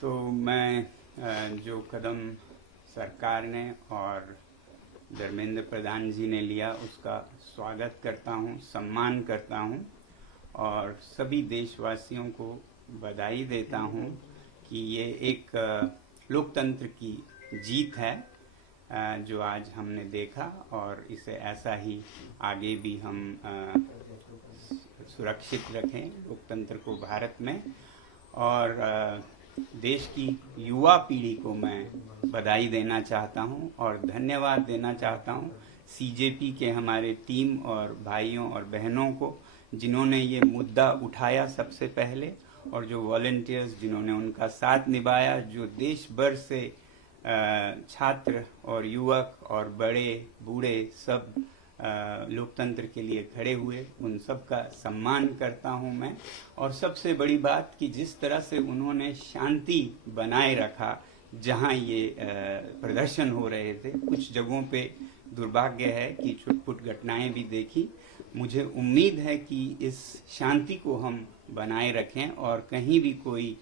तो मैं जो कदम सरकार ने और धर्मेंद्र प्रधान जी ने लिया उसका स्वागत करता हूँ, सम्मान करता हूँ और सभी देशवासियों को बधाई देता हूँ कि ये एक लोकतंत्र की जीत है जो आज हमने देखा और इसे ऐसा ही आगे भी हम सुरक्षित रखें लोकतंत्र को भारत में। और देश की युवा पीढ़ी को मैं बधाई देना चाहता हूं और धन्यवाद देना चाहता हूं सीजेपी के हमारे टीम और भाइयों और बहनों को जिन्होंने ये मुद्दा उठाया सबसे पहले, और जो वॉलंटियर्स जिन्होंने उनका साथ निभाया, जो देश भर से छात्र और युवक और बड़े बूढ़े सब लोकतंत्र के लिए खड़े हुए, उन सब का सम्मान करता हूं मैं। और सबसे बड़ी बात कि जिस तरह से उन्होंने शांति बनाए रखा जहां ये प्रदर्शन हो रहे थे, कुछ जगहों पे दुर्भाग्य है कि छुटपुट घटनाएं भी देखी। मुझे उम्मीद है कि इस शांति को हम बनाए रखें और कहीं भी कोई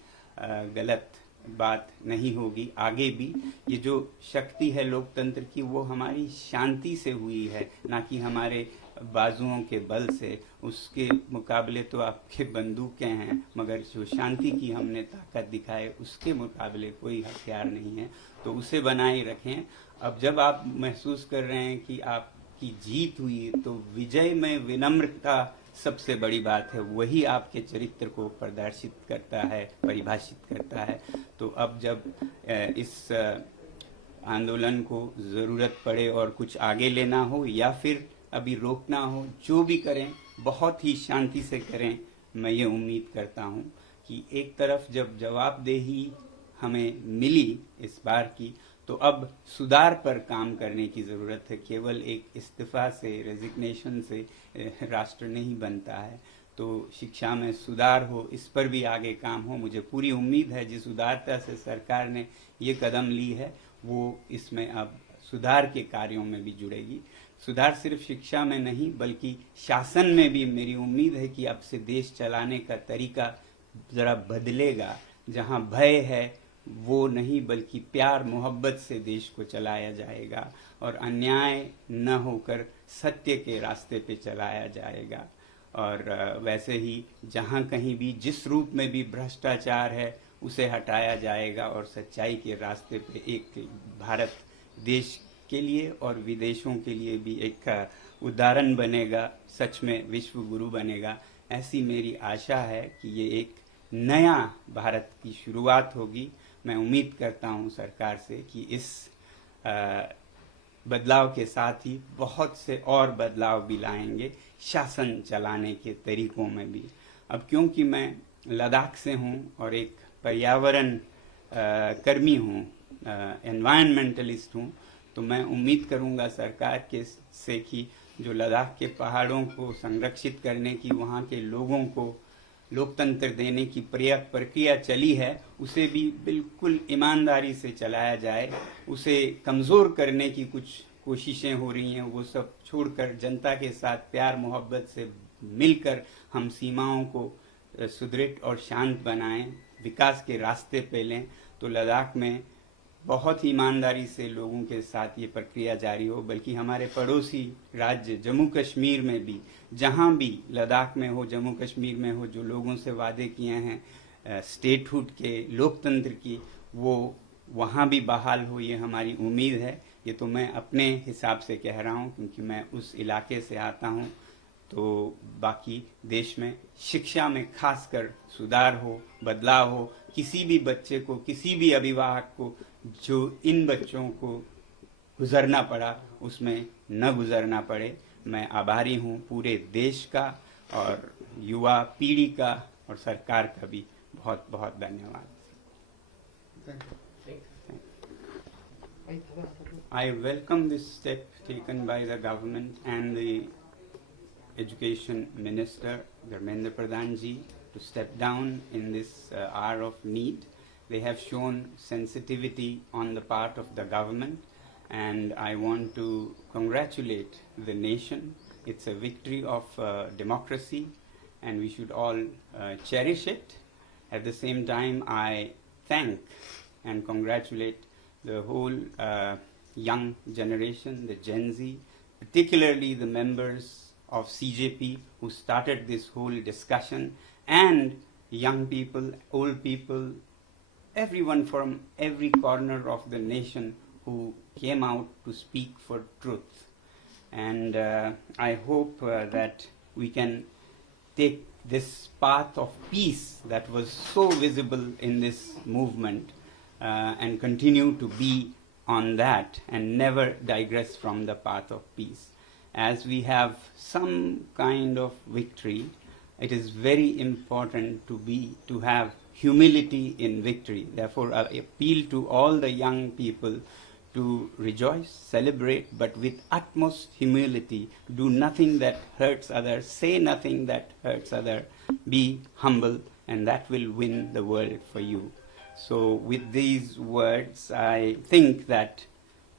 गलत बात नहीं होगी आगे भी। ये जो शक्ति है लोकतंत्र की वो हमारी शांति से हुई है, ना कि हमारे बाजुओं के बल से। उसके मुकाबले तो आपके बंदूकें हैं, मगर जो शांति की हमने ताकत दिखाए उसके मुकाबले कोई हथियार नहीं है, तो उसे बनाए रखें। अब जब आप महसूस कर रहे हैं कि आपकी जीत हुई, तो विजय में विनम्रता सबसे बड़ी बात है, वही आपके चरित्र को प्रदर्शित करता है, परिभाषित करता है। तो अब जब इस आंदोलन को ज़रूरत पड़े और कुछ आगे लेना हो या फिर अभी रोकना हो, जो भी करें बहुत ही शांति से करें। मैं ये उम्मीद करता हूँ कि एक तरफ जब जवाबदेही हमें मिली इस बार की, तो अब सुधार पर काम करने की ज़रूरत है। केवल एक इस्तीफा से, रेजिग्नेशन से राष्ट्र नहीं बनता है। तो शिक्षा में सुधार हो, इस पर भी आगे काम हो। मुझे पूरी उम्मीद है जिस उदारता से सरकार ने ये कदम ली है वो इसमें अब सुधार के कार्यों में भी जुड़ेगी। सुधार सिर्फ शिक्षा में नहीं बल्कि शासन में भी मेरी उम्मीद है कि अब से देश चलाने का तरीका ज़रा बदलेगा। जहाँ भय है वो नहीं बल्कि प्यार मोहब्बत से देश को चलाया जाएगा और अन्याय न होकर सत्य के रास्ते पे चलाया जाएगा। और वैसे ही जहाँ कहीं भी जिस रूप में भी भ्रष्टाचार है उसे हटाया जाएगा और सच्चाई के रास्ते पे एक भारत देश के लिए और विदेशों के लिए भी एक उदाहरण बनेगा, सच में विश्व गुरु बनेगा। ऐसी मेरी आशा है कि ये एक नया भारत की शुरुआत होगी। मैं उम्मीद करता हूँ सरकार से कि इस बदलाव के साथ ही बहुत से और बदलाव भी लाएंगे शासन चलाने के तरीकों में भी। अब क्योंकि मैं लद्दाख से हूँ और एक पर्यावरण कर्मी हूँ, एनवायरमेंटलिस्ट हूँ, तो मैं उम्मीद करूँगा सरकार के से कि जो लद्दाख के पहाड़ों को संरक्षित करने की, वहाँ के लोगों को लोकतंत्र देने की प्रक्रिया चली है, उसे भी बिल्कुल ईमानदारी से चलाया जाए। उसे कमज़ोर करने की कुछ कोशिशें हो रही हैं, वो सब छोड़कर जनता के साथ प्यार मोहब्बत से मिलकर हम सीमाओं को सुदृढ़ और शांत बनाएं, विकास के रास्ते पे लें। तो लद्दाख में बहुत ही ईमानदारी से लोगों के साथ ये प्रक्रिया जारी हो। बल्कि हमारे पड़ोसी राज्य जम्मू कश्मीर में भी, जहाँ भी लद्दाख में हो, जम्मू कश्मीर में हो, जो लोगों से वादे किए हैं स्टेटहुड के, लोकतंत्र की, वो वहाँ भी बहाल हो, ये हमारी उम्मीद है। ये तो मैं अपने हिसाब से कह रहा हूँ क्योंकि मैं उस इलाके से आता हूँ। तो बाकी देश में शिक्षा में खासकर सुधार हो, बदलाव हो। किसी भी बच्चे को, किसी भी अभिभावक को जो इन बच्चों को गुजरना पड़ा उसमें न गुजरना पड़े। मैं आभारी हूँ पूरे देश का और युवा पीढ़ी का और सरकार का भी बहुत बहुत धन्यवाद। I welcome this step taken by the government and the Education Minister Dharmendra Pradhan ji to step down in this hour of need. They have shown sensitivity on the part of the government, and I want to congratulate the nation. It's a victory of democracy, and we should all cherish it. At the same time, I thank and congratulate the whole young generation, the Gen Z, particularly the members of CJP who started this whole discussion, and young people, old people, everyone from every corner of the nation who came out to speak for truth. And I hope that we can take this path of peace that was so visible in this movement and continue to be on that and never digress from the path of peace. As we have some kind of victory, it is very important to have humility in victory. Therefore, I appeal to all the young people to rejoice, celebrate, but with utmost humility. Do nothing that hurts others, say nothing that hurts others, be humble, and that will win the world for you. So with these words, I think that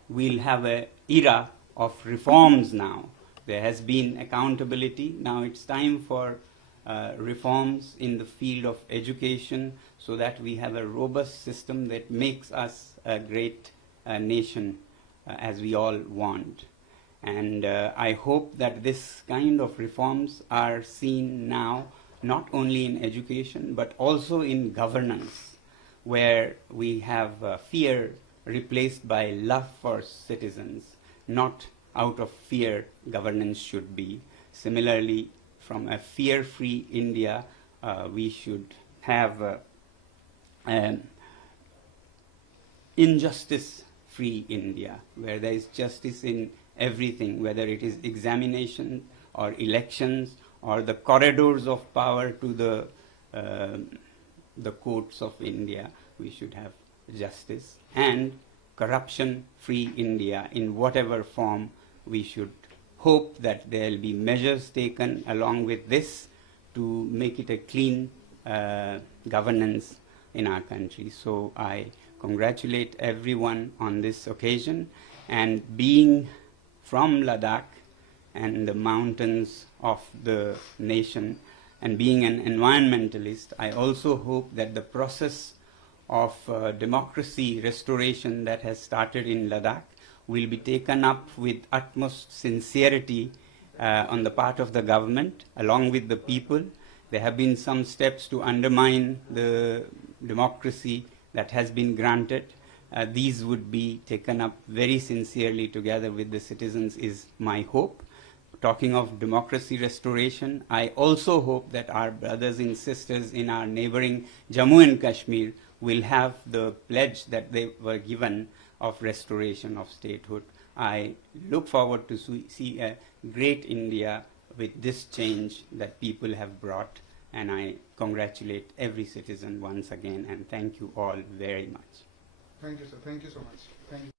we'll have an era of reforms now. There has been accountability. Now it's time for reforms in the field of education so that we have a robust system that makes us a great nation as we all want. And I hope that this kind of reforms are seen now not only in education but also in governance, where we have fear replaced by love for citizens. Not out of fear governance should be. Similarly, from a fear-free India, we should have an injustice-free India, where there is justice in everything, whether it is examination or elections or the corridors of power to the courts of India. We should have justice and corruption-free India in whatever form. We should hope that there will be measures taken along with this to make it a clean governance in our country. So I congratulate everyone on this occasion, and being from Ladakh and the mountains of the nation and being an environmentalist, I also hope that the process of democracy restoration that has started in Ladakh will be taken up with utmost sincerity on the part of the government along with the people. There have been some steps to undermine the democracy that has been granted. These would be taken up very sincerely together with the citizens is my hope. Talking of democracy restoration, I also hope that our brothers and sisters in our neighboring Jammu and Kashmir will have the pledge that they were given of restoration of statehood. I look forward to see a great India with this change that people have brought, and I congratulate every citizen once again, and thank you all very much. Thank you, sir. Thank you so much. Thank you.